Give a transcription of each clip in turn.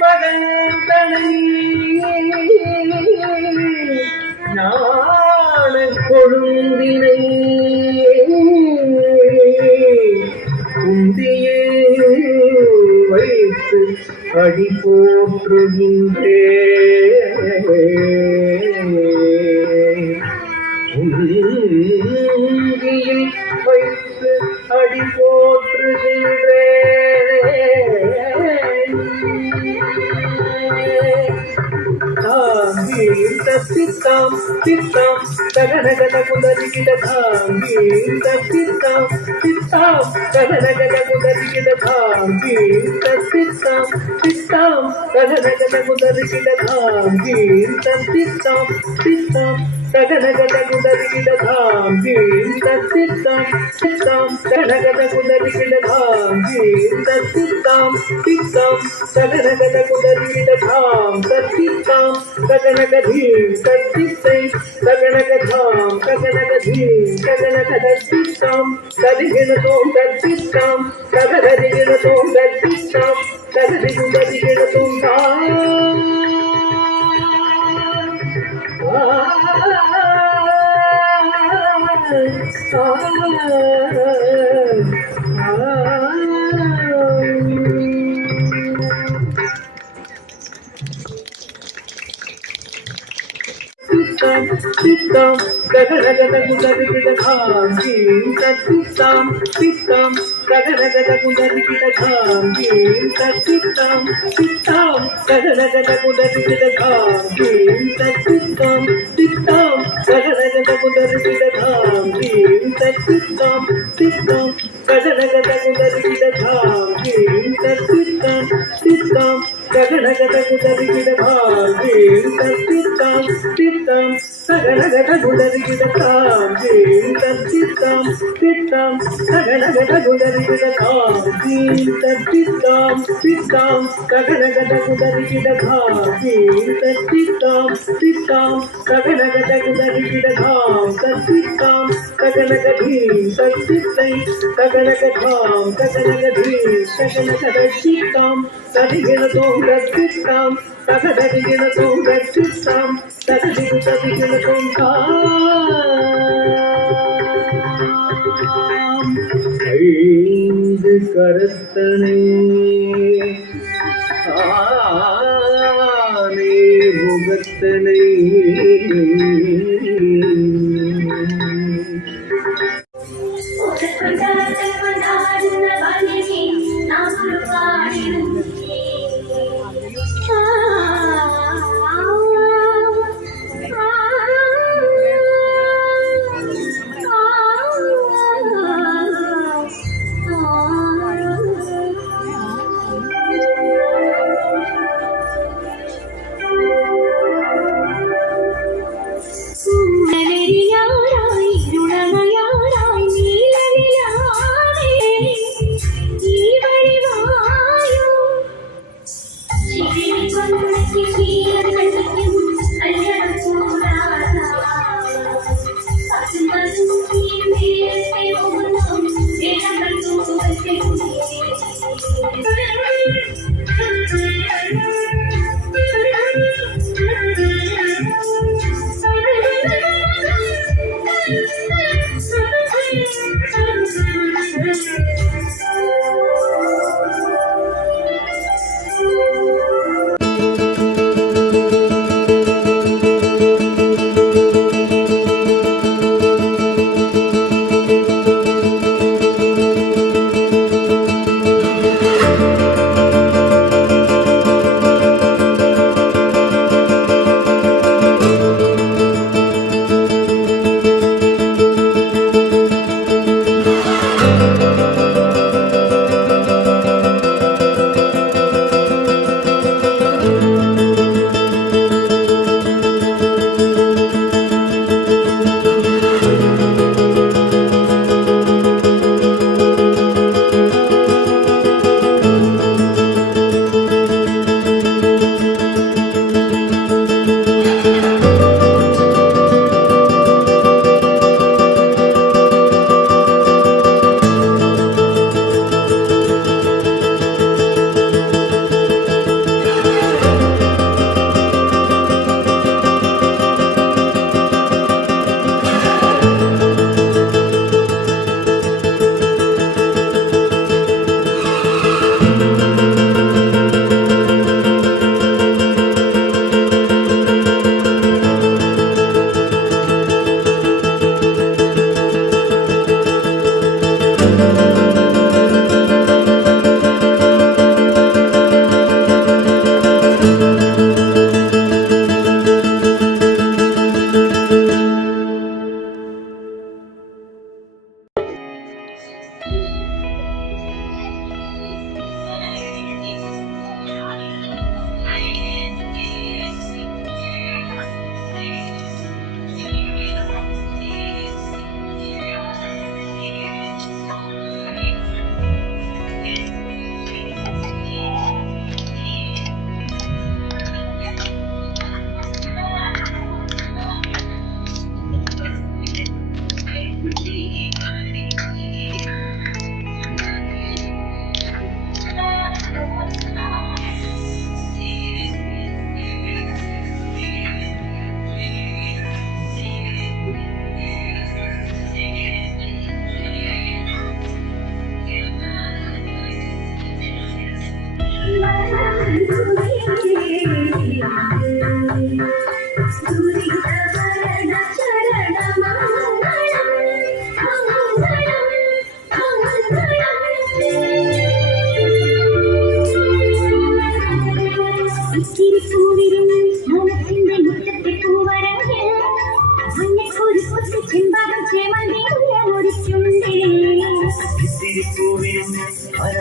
மகந்தனை ஞான கொழுந்தினை குந்தியே வைத்து அடி போற்றுகின்றே குந்தியில் வைத்து அடி போற்றுகின்றே சித்தாம் சித்தாம் தகனகத குதரிகிட தாங்கி சித்தாம் சித்தாம் தகனகத குதரிகிட தாங்கி சித்தாம் சித்தாம் தகனகத குதரிகிட தாங்கி சித்தாம் சித்தாம் தகனகத குதரிகிட தாங்கி சித்தாம் சித்தாம் தகனகத குதரிகிட தாங்கி சித்தாம் சித்தாம் தகனகத குதரிகிட தாங்கி சித்தாம் தகனகதி தத்தித்தை தகனகதாம் தகனகதி தகனகதத்தித்தாம் ததிகிணதோம் தத்தித்தாம் தகததிகிணதோம் தத்தித்தாம் தகதிகுததிகிணதோம் சித்தாம் தகனகத குதரிகிட தாங்கி சித்தாம் சித்தாம் தகனகத குதரிகிட தாங்கி சித்தாம் சித்தாம் தகனகத குதரிகிட தாங்கி சித்தாம் சித்தாம் தகனகத குதரிகிட தாங்கி சித்தாம் சித்தாம் தகனகத குதரிகிட தாங்கி சித்தாம் சித்தாம் தகனகத குதரிகிட தாங்கி சித்தாம் சித்தாம் தகனகத குதரிகிட தாங்கி சித்தாம் சித்தாம் தகனகத குதரிகிட தாங்கி சித்தாம் சித்தாம் தகனகத குதரிகிட தாங்கி சித்தாம் சித்தாம் தகனகத குதரிகிட தாங்கி சித்தாம் தகனகதி சத்தித்தை தகனகதாம் தகனகதி தகனகதித்தாம் ததிகிணதோம் தத்தித்தாம் தகததிகிணதோம் தத்தித்தாம் தகதிகு ததிகிணதோம் தாம் ஐந்து கரத்தனை ஆனே முகத்தனை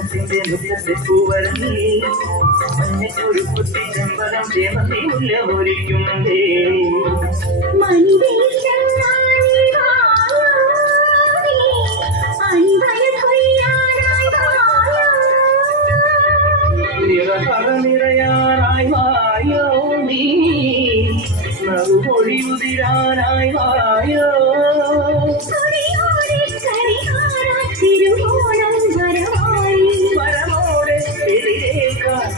മനസ്സിന്റെ മുറ്റത്തെ പൂവരങ്ങി മഞ്ഞൊരു കുത്തി ചെമ്പരം ചേമത്തി മുല്ലമൊരിക്കുന്നുണ്ടേ നിറയാറായി വായോ നീ നറുമൊഴിയുതിരാനായി വായോ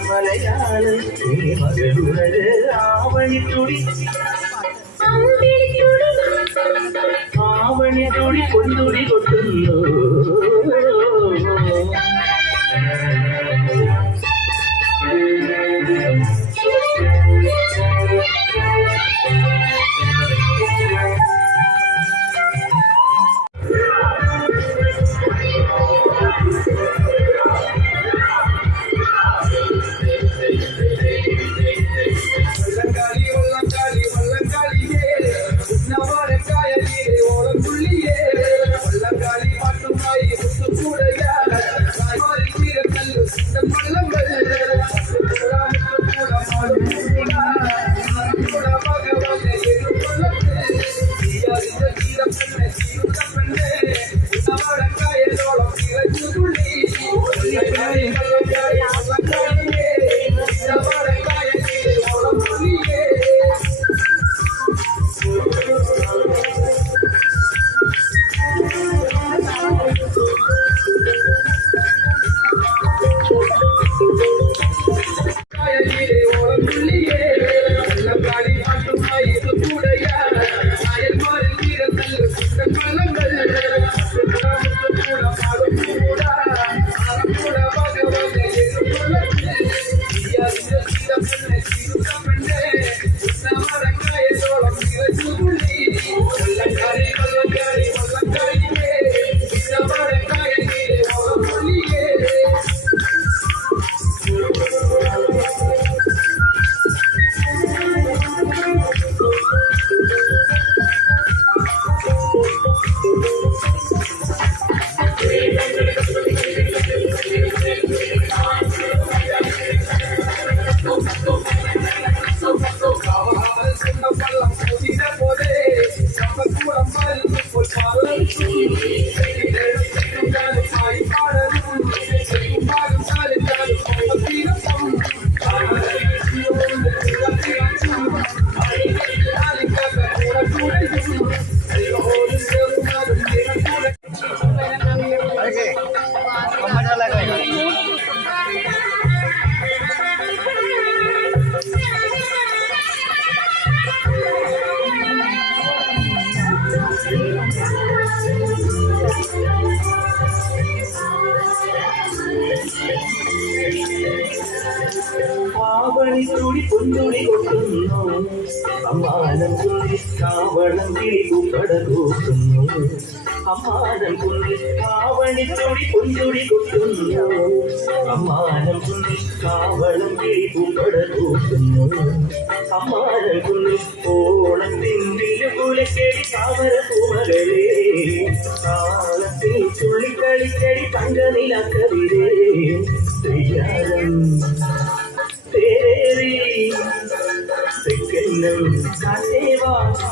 മലയാള മകളുടെ ആവണിത്തുടി ആവണിത്തുടി കൊണ്ടുടി കൊട്ടുന്നു ആവണിത്തുടി പൊന്നുടി കൊട്ടുന്നു അമ്മാനം കുന്നി കാവളം കിളിപ്പൂപ്പട കൂട്ടുന്നു അമ്മാനം കുന്നി ആവണിത്തുടി പൊന്നുടി കൊട്ടുന്നു അമ്മാനം കുന്നി കാവളം കിളിപ്പൂപ്പട കൂട്ടുന്നു അമ്മാനം കുന്നി ഓണത്തിൻ്റെ കുലക്കേടി താമര പൂമകളേ താളത്തിൽ തുള്ളിക്കളിക്കടി തങ്ക നിലക്കവിരേ ശ്രീയാരം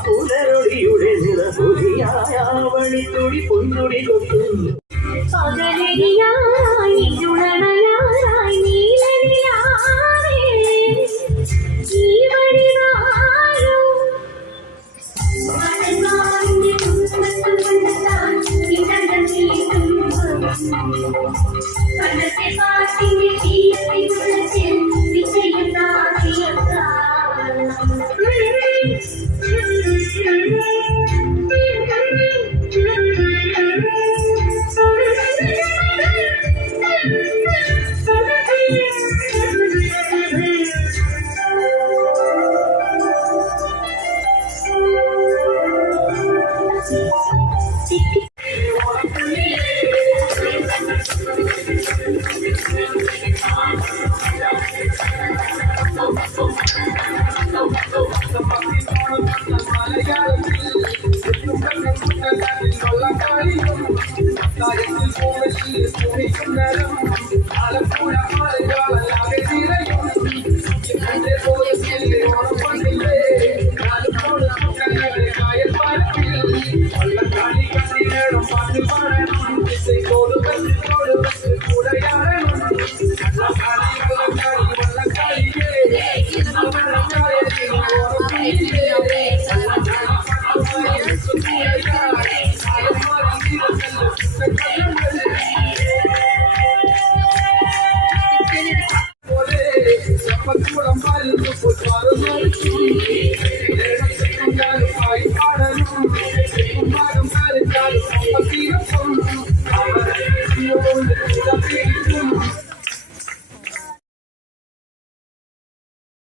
പുലരൊടിയുടെ നിറപൊലിയാവണിത്തുടി പൊന്നുടി കൊട്ടുന്നു